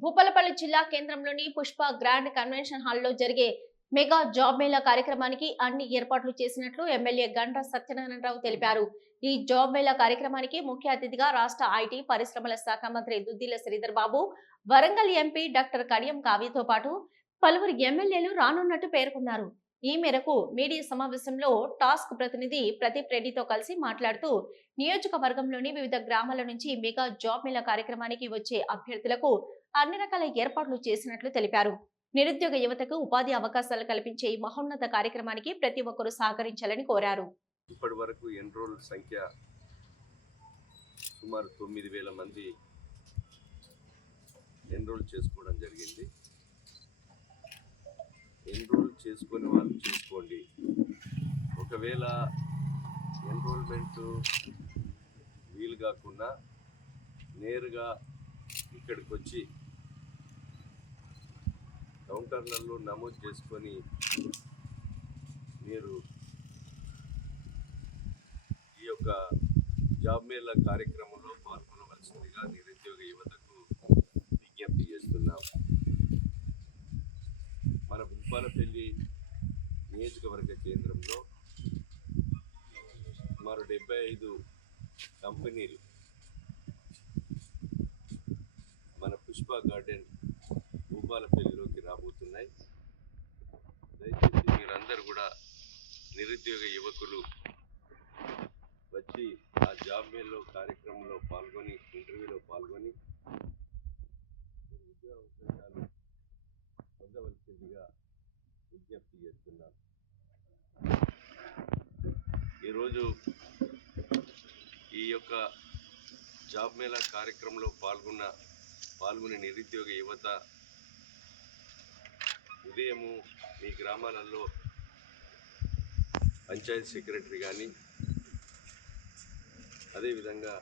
భూపాలపల్లి జిల్లా కేంద్రంలోని Pushpa grand convention హాల్లో జరిగే మెగా జాబ్ మేళా కార్యక్రమానికి అన్ని ఏర్పాట్లు చేసినట్లు ఎమ్మెల్యే గండ్ర సత్యనారాయణరావు తెలిపారు. ఈ జాబ్ మేళా కార్యక్రమానికి ముఖ్య అతిథిగా రాష్ట్ర ఐటీ పరిశ్రమల శాఖ మంత్రి దుద్దిల శ్రీధర్ బాబు, వరంగల్ ఎంపీ డాక్టర్ కడియం కావ్యతో పాటు పలువురు ఎమ్మెల్యేలు రానున్నట్టు పేర్కొన్నారు. ఈ మేరకు మీడియా సమావేశంలో టాస్క్ ప్రతినిధి ప్రదీప్ రెడ్డితో కలిసి మాట్లాడుతూ నియోజకవర్గంలోని వివిధ గ్రామాల నుంచి మెగా జాబ్ మేళా కార్యక్రమానికి వచ్చే అభ్యర్థులకు అన్ని రకాల ఏర్పాట్లు చేసినట్లు తెలిపారు. నిరుద్యోగ యువతకు ఉపాధి అవకాశాలు కల్పించే ఈ మహోన్నత కార్యక్రమానికి ప్రతి ఒక్కరూ సహకరించాలని కోరారు. ఇప్పటి వరకు ఎన్రోల్ సంఖ్య సుమారు 9,000 మంది ఎన్రోల్ చేసుకోవడం జరిగింది. ఎన్రోల్ చేసుకునే వాళ్ళు చేసుకోండి. ఒకవేళ ఎన్రోల్మెంట్ వీలు కాకుండా నేరుగా ఇక్కడికి వచ్చి కౌంటర్లలో నమోదు చేసుకొని మీరు ఈ యొక్క జాబ్ మేళా కార్యక్రమంలో పాల్గొనవలసిందిగా నిరుద్యోగ యువతకు విజ్ఞప్తి చేస్తున్నాం. మన భూపాలపల్లి నియోజకవర్గ కేంద్రంలో సుమారు 75 కంపెనీలు మన పుష్ప గార్డెన్ భూపాలపల్లిలోకి రాబోతున్నాయి. దయచేసి మీరందరూ కూడా నిరుద్యోగ యువకులు వచ్చి ఆ జాబ్ మేళా కార్యక్రమంలో పాల్గొని ఇంటర్వ్యూలో పాల్గొని ఉద్యోగ అవకాశాలు పొందవలసిందిగా విజ్ఞప్తి చేస్తున్నాను. ఈరోజు ఈ యొక్క జాబ్ మేళా కార్యక్రమంలో పాల్గొనే నిరుద్యోగ యువత ఉదయము మీ గ్రామాలలో పంచాయతీ సెక్రటరీ కానీ, అదేవిధంగా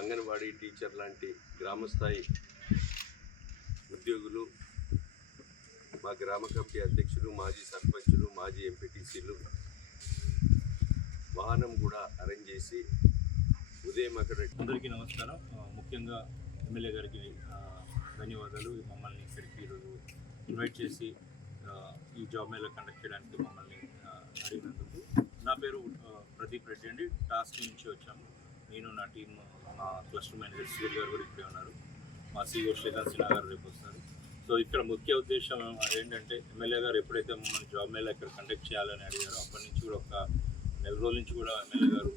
అంగన్వాడీ టీచర్ లాంటి గ్రామస్థాయి ఉద్యోగులు, మా గ్రామ కమిటీ అధ్యక్షులు, మాజీ సర్పంచులు, మాజీ ఎంపీటీసీలు వాహనం కూడా అరేంజ్ చేసి ఉదయం అక్కడ. అందరికీ నమస్కారం. ముఖ్యంగా ఎమ్మెల్యే గారికి ధన్యవాదాలు. మమ్మల్ని ఇక్కడికి ఈరోజు ఇన్వైట్ చేసి ఈ జాబ్ మేళా కండక్ట్ చేయడానికి మమ్మల్ని అడిగినందుకు. నా పేరు ప్రదీప్ రెడ్డి అండి. టాస్క్ నుంచి వచ్చాము. నేను, నా టీమ్, మా క్లస్టర్ మేనేజర్ సూర్య గారు కూడా ఇక్కడే ఉన్నారు. మా CEO శ్రీకాంత్ సిన్హా గారు రేపు వస్తారు. సో ఇక్కడ ముఖ్య ఉద్దేశం ఏంటంటే, ఎమ్మెల్యే గారు ఎప్పుడైతే మమ్మల్ని జాబ్ మేళా ఇక్కడ కండక్ట్ చేయాలని అడిగారో అప్పటి నుంచి కూడా ఒక 4 రోజుల నుంచి కూడా ఎమ్మెల్యే గారు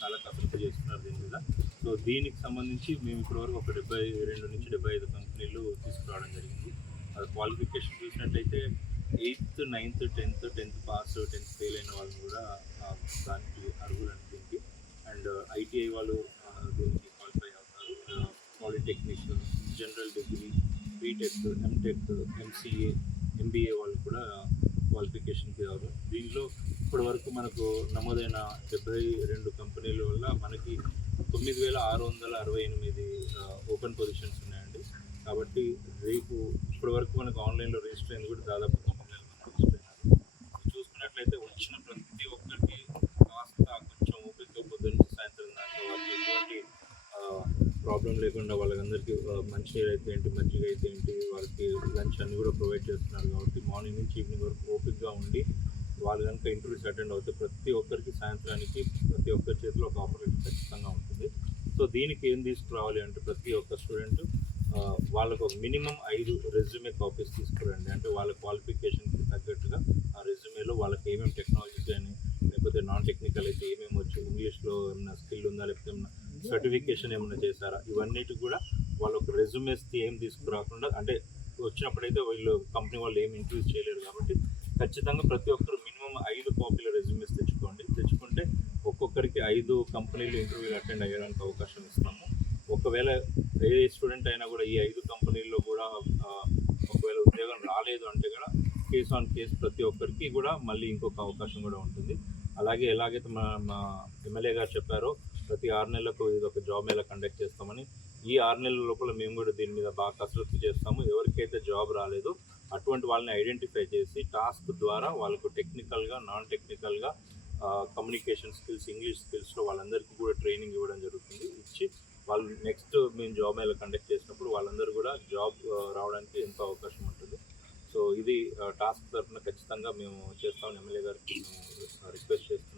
చాలా కసరత్తు చేస్తున్నారు దీని మీద. సో దీనికి సంబంధించి మేము ఇప్పటివరకు ఒక 72 నుంచి 75 కంపెనీలు తీసుకురావడం జరిగింది. అది క్వాలిఫికేషన్ చూసినట్టయితే 8th, 9th, 10th pass, 10th fail అయిన వాళ్ళు కూడా దానికి అర్హులండి దీనికి. అండ్ ITI వాళ్ళు దీనికి క్వాలిఫై అవుతారు. Polytechnic, general degree, BTech, MTech, MCA, MBA వాళ్ళు కూడా క్వాలిఫికేషన్కి కావాలి. దీనిలో ఇప్పటి వరకు మనకు నమోదైన 72 కంపెనీల వల్ల మనకి 9,668 ఓపెన్ పొజిషన్స్ ఉన్నాయండి. కాబట్టి రేపు ఇప్పటి వరకు మనకు ఆన్లైన్లో రిజిస్టర్ అయింది కూడా దాదాపు 9,000 మంది రిజిస్టర్ అయినారు. చూసుకున్నట్లయితే వచ్చిన ప్రతి ఒక్కరికి కాస్త కొంచెం ఓపిక పొద్దున్న సాయంత్రం దాకా వాళ్ళకి ఎటువంటి ప్రాబ్లం లేకుండా వాళ్ళందరికీ మంచినీరు అయితే ఏంటి, మజ్జిగ అయితే ఏంటి, వాళ్ళకి లంచ్ అన్నీ కూడా ప్రొవైడ్ చేస్తున్నారు. కాబట్టి మార్నింగ్ నుంచి ఈవినింగ్ వరకు ఓపికగా ఉండి వాళ్ళు కనుక ఇంటర్వ్యూస్ అటెండ్ అవుతే ప్రతి ఒక్కరికి సాయంత్రానికి ప్రతి ఒక్కరి చేతిలో ఒక ఆపర్చునిటీ ఖచ్చితంగా ఉంటుంది. సో దీనికి ఏం తీసుకురావాలి అంటే, ప్రతి ఒక్క స్టూడెంట్ వాళ్ళకు ఒక మినిమం 5 రెజ్యూమే కాపీస్ తీసుకురండి. అంటే వాళ్ళ క్వాలిఫికేషన్కి తగ్గట్టుగా ఆ రెజ్యూమేలో వాళ్ళకి ఏమేమి టెక్నాలజీస్ కానీ, లేకపోతే నాన్ టెక్నికల్ అయితే ఏమేమి వచ్చు, ఇంగ్లీష్లో ఏమైనా స్కిల్ ఉందా, లేకపోతే ఏమైనా సర్టిఫికేషన్ ఏమైనా చేశారా, ఇవన్నిటి కూడా వాళ్ళ ఒక రెజ్యూమేస్కి ఏం తీసుకురాకుండా, అంటే వచ్చినప్పుడైతే వీళ్ళు కంపెనీ వాళ్ళు ఏం ఇంట్రడ్యూస్ చేయలేరు కాబట్టి ఖచ్చితంగా ప్రతి ఒక్కరు మినిమం 5 కాపీల రెజ్యూమేస్ తెచ్చుకుంటే ఒక్కొక్కరికి 5 కంపెనీలు ఇంటర్వ్యూలు అటెండ్ అయ్యడానికి అవకాశం ఇస్తాము. ఒకవేళ ఏ స్టూడెంట్ అయినా కూడా ఈ 5 కంపెనీల్లో కూడా ఒకవేళ ఉద్యోగం రాలేదు అంటే కూడా కేస్ ఆన్ కేస్ ప్రతి ఒక్కరికి కూడా మళ్ళీ ఇంకొక అవకాశం కూడా ఉంటుంది. అలాగే ఎలాగైతే మా ఎమ్మెల్యే గారు చెప్పారో ప్రతి 6 నెలలకు ఇది ఒక జాబ్ మేళా కండక్ట్ చేస్తామని, ఈ 6 నెలల లోపల మేము కూడా దీని మీద బాగా కసరత్తు చేస్తాము. ఎవరికైతే జాబ్ రాలేదో అటువంటి వాళ్ళని ఐడెంటిఫై చేసి టాస్క్ ద్వారా వాళ్ళకు టెక్నికల్గా, నాన్ టెక్నికల్గా, కమ్యూనికేషన్ స్కిల్స్, ఇంగ్లీష్ స్కిల్స్లో వాళ్ళందరికీ కూడా ట్రైనింగ్ ఇవ్వడం జరుగుతుంది. ఇచ్చి వాళ్ళు నెక్స్ట్ మేము జాబ్ మేళా కండక్ట్ చేసినప్పుడు వాళ్ళందరూ కూడా జాబ్ రావడానికి ఎంతో అవకాశం ఉంటుంది. సో ఇది టాస్క్ తరఫున ఖచ్చితంగా మేము చేస్తామని ఎమ్మెల్యే గారికి మేము రిక్వెస్ట్ చేస్తాం.